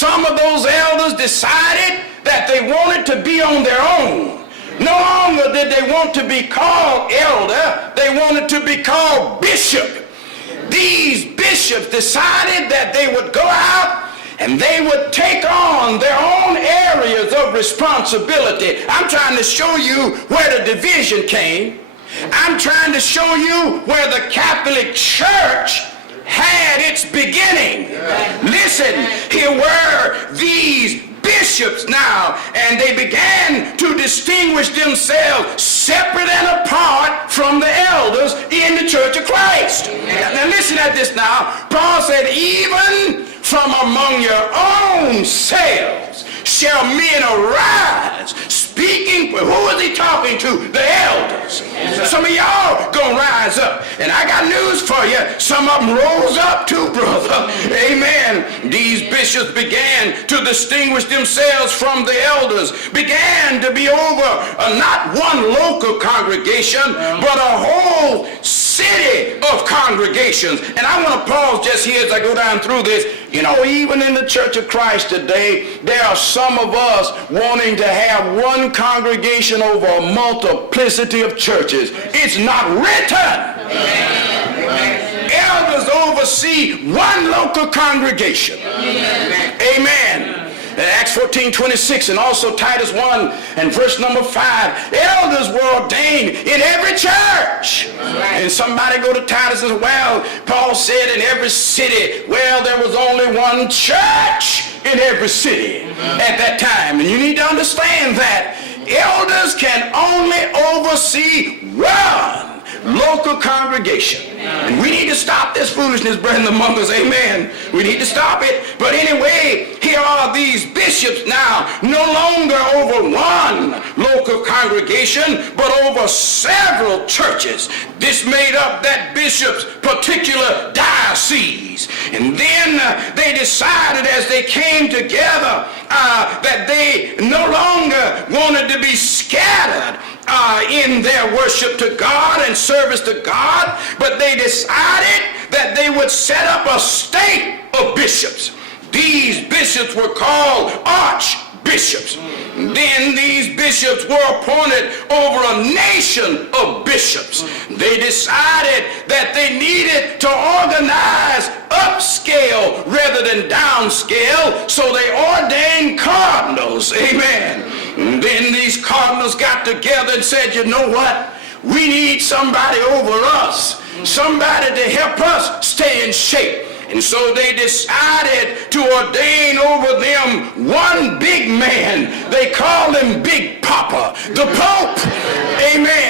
some of those elders decided that they wanted to be on their own. No longer did they want to be called elder, they wanted to be called bishop. These bishops decided that they would go out and they would take on their own areas of responsibility. I'm trying to show you where the division came. I'm trying to show you where the Catholic Church had its beginning. Listen, here were these bishops now, and they began to distinguish themselves separate and apart from the elders in the Church of Christ. Now listen at this now. Paul said, even from among your own selves shall men arise, speaking. Who is he talking to? The elders. Some of y'all gonna rise up, and I got news for you. Some of them rose up too, brother. Amen. These bishops began to distinguish themselves from the elders, began to be over not one local congregation, but a whole city of congregations. And I want to pause just here as I go down through this. You know, even in the Church of Christ today, there are some of us wanting to have one congregation over a multiplicity of churches. It's not written. Amen. Elders oversee one local congregation. Amen. Acts 14:26 and also Titus 1 and verse number 5. Elders were ordained in every church. And somebody go to Titus and say, well, Paul said in every city, well, there was only one church in every city at that time. And you need to understand that elders can only oversee one local congregation. And we need to stop this foolishness, brethren among us. Amen. We need to stop it. But anyway, here are these bishops now, no longer over one local congregation, but over several churches. This made up that bishop's particular diocese. And then they decided as they came together that they no longer wanted to be scattered in their worship to God and service to God, but they decided that they would set up a state of bishops. These bishops were called archbishops. Then these bishops were appointed over a nation of bishops. They decided that they needed to organize upscale rather than downscale, so they ordained cardinals. Amen. And then these cardinals got together and said, you know what? We need somebody over us, somebody to help us stay in shape. And so they decided to ordain over them one big man. They called him Big Papa, the Pope. Amen.